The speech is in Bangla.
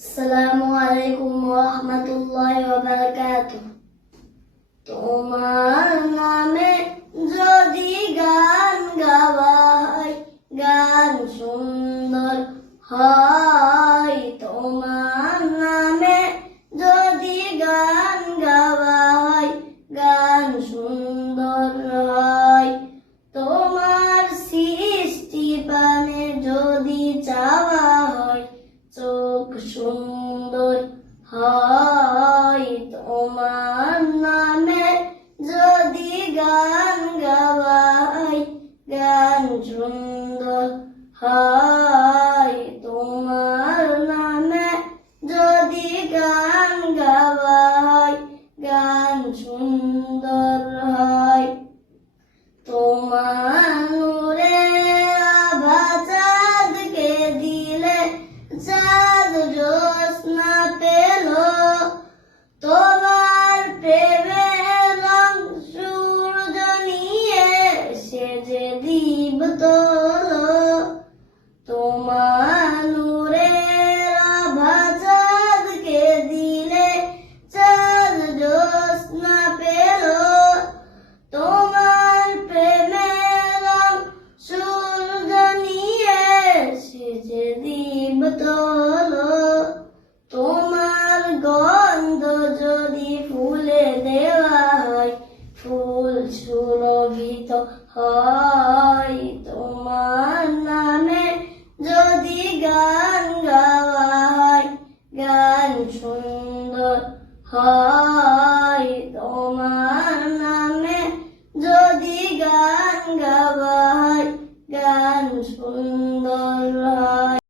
আসসালামু আলাইকুম ওয়া রাহমাতুল্লাহি ওয়া বারাকাতুহু। তোমার নামে যদি গান গাওয়া হয়, গান সুন্দর হয়। তোমার নামে যদি গান গাওয়া হয়, গান সুন্দর হয়। তোমার সৃষ্টি পানে যদি চাওয়া হয়, চোখ সুন্দর হয়। তোমার নামে যদি গান গাওয়া হয়, গান সুন্দর হয়। তোমার নামে যদি গান গাওয়া হয়, গান সুন্দর হয়। তোমার নূরের আভা চাঁদকে দিলে, চাঁদ জ্যোৎস্না পেল। তোমার প্রেমের রং সূর্য নিয়ে সেজে দীপ্ত হলো। তোমার নূরের আভা চাঁদকে দিলে, চাঁদ জ্যোৎস্না পেল। তোমার প্রেমের রং সূর্য নিয়ে সেজে দীপ্ত হলো। তোমার গন্ধ যদি ফুলে দেওয়া হয়, ফুল সুরভিত হয়। তোমার নামে যদি গান